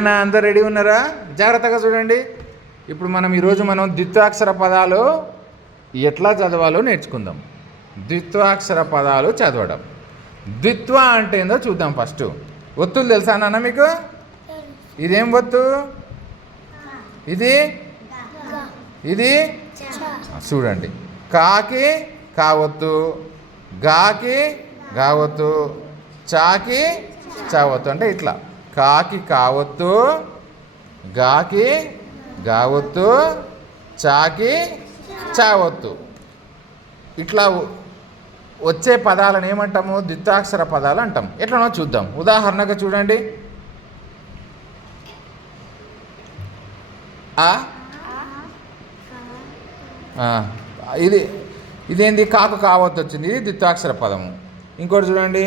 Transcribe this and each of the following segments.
అందరు రెడీ ఉన్నారా? జాగ్రత్తగా చూడండి. ఇప్పుడు మనం ఈరోజు మనం ద్విత్వాక్షర పదాలు ఎట్లా చదవాలో నేర్చుకుందాం. ద్విత్వాక్షర పదాలు చదవడం. ద్విత్వ అంటే ఏందో చూద్దాం ఫస్ట్ ఒత్తులు తెలుసా నాన్న మీకు? ఇదేం ఒత్తు? ఇది? ఇది? చూడండి. కాకి కావత్తు. గాకి గావత్తు. చాకి చావత్తు. అంటే ఇట్లా. కాకి కావత్తు గాకి గావత్తు చాకి చావత్తు ఇట్లా వచ్చే పదాలను ఏమంటాము? ద్వితాక్షర పదాలు అంటాం. ఎట్లనో చూద్దాం. ఉదాహరణగా చూడండి. ఇది ఇదేంది? కాకు కావత్తు వచ్చింది ఇది ద్వితాక్షర పదము. ఇంకోటి చూడండి.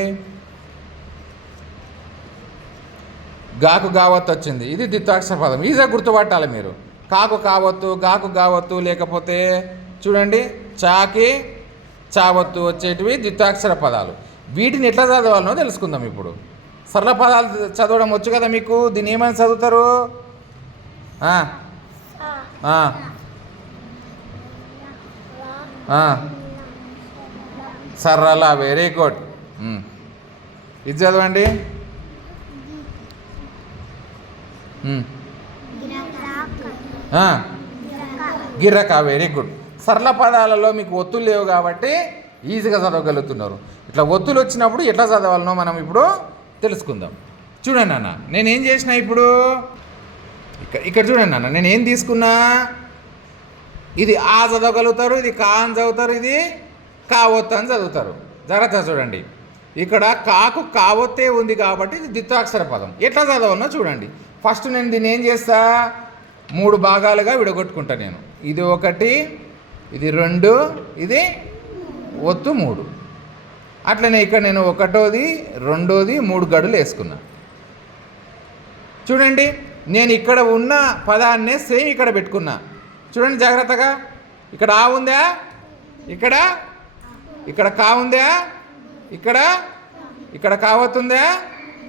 గాకు గావత్తు వచ్చింది. ఇది ద్విత్వాక్షర పదం. ఈజీగా గుర్తుపట్టాలి మీరు. కాకు కావత్తు గాకు గావత్తు లేకపోతే చూడండి చాకి చావత్తు వచ్చేటివి ద్విత్వాక్షర పదాలు. వీటిని ఎట్లా చదవాలనో తెలుసుకుందాం ఇప్పుడు. సరళ పదాలు చదవడం వచ్చు కదా మీకు? దీన్ని ఏమని చదువుతారు? సరళ వెరీ గుడ్ ఇది చదవండి. గిర్రక వెరీ గుడ్ సరళ పదాలలో మీకు ఒత్తులు లేవు కాబట్టి ఈజీగా చదవగలుగుతున్నారు. ఇట్లా ఒత్తులు వచ్చినప్పుడు ఎట్లా చదవాలనో మనం ఇప్పుడు తెలుసుకుందాం. చూడండి అన్న నేనేం చేసిన ఇప్పుడు? ఇక్కడ ఇక్కడ చూడండి అన్న నేను ఏం తీసుకున్నా? ఇది ఆ చదవగలుగుతారు ఇది కా అని చదువుతారు ఇది కావొత్తు అని చదువుతారు. జాగ్రత్త చూడండి. ఇక్కడ కాకు కావొత్తే ఉంది కాబట్టి ఇది ద్వితాక్షర పదం. ఎట్లా చదవన్నా చూడండి. ఫస్ట్ నేను దీన్ని ఏం చేస్తా? మూడు భాగాలుగా విడగొట్టుకుంటా నేను. ఇది ఒకటి ఇది రెండు ఇది ఒత్తు మూడు. అట్లనే ఇక్కడ నేను ఒకటోది రెండోది మూడు గడులు వేసుకున్నా. చూడండి నేను ఇక్కడ ఉన్న పదాన్నే సేమ్ ఇక్కడ పెట్టుకున్నా. చూడండి జాగ్రత్తగా. ఇక్కడ ఆ ఉందా? ఇక్కడ? ఇక్కడ కా ఉందా? ఇక్కడ? ఇక్కడ కావత్తుందా?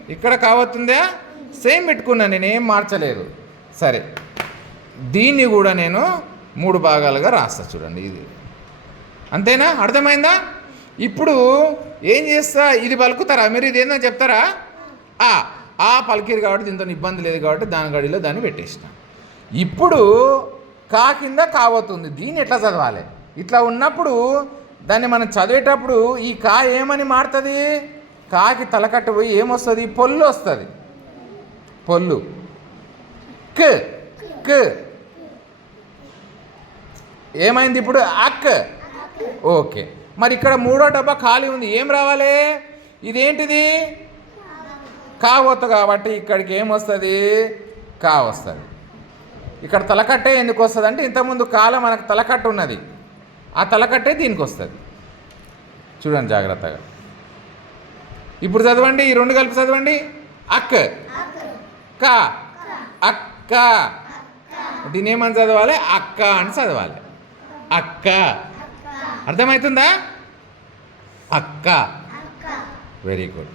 ఇక్కడ కావత్తుందా? సేమ్ పెట్టుకున్నా నేను ఏం మార్చలేదు. సరే. దీన్ని కూడా నేను మూడు భాగాలుగా రాస్తా చూడండి ఇది. అంతేనా? అర్థమైందా? ఇప్పుడు ఏం చేస్తా? ఇది పలుకుతారా? మీరు ఇది ఏందని చెప్తారా? ఆ ఆ పలికిరు కాబట్టి దీంతో ఇబ్బంది లేదు కాబట్టి దాని గడిలో దాన్ని పెట్టేసిన. ఇప్పుడు కా కింద కావతుంది దీన్ని ఎట్లా చదవాలి? ఇట్లా ఉన్నప్పుడు దాన్ని మనం చదివేటప్పుడు ఈ కా ఏమని మారుతుంది? కాకి తలకట్టు పోయి ఏమొస్తుంది? పొల్లు వస్తుంది. పొల్లు. క్. క్. ఏమైంది ఇప్పుడు? అక్. ఓకే. మరి ఇక్కడ మూడో డబ్బా ఖాళీ ఉంది. ఏం రావాలి? ఇదేంటిది? కావద్దు కాబట్టి ఇక్కడికి ఏమొస్తుంది కా వస్తుంది. ఇక్కడ తలకట్టే ఎందుకు వస్తుంది అంటే ఇంతకుముందు కాలం మనకు తలకట్టు ఉన్నది. ఆ తలకట్టే దీనికి వస్తుంది. చూడండి జాగ్రత్తగా. ఇప్పుడు చదవండి ఈ రెండు కలిపి చదవండి. అక్ క. అక్క. దీన్ని ఏమని చదవాలి? అక్క అని చదవాలి. అక్క. అర్థమవుతుందా? అక్క. Very good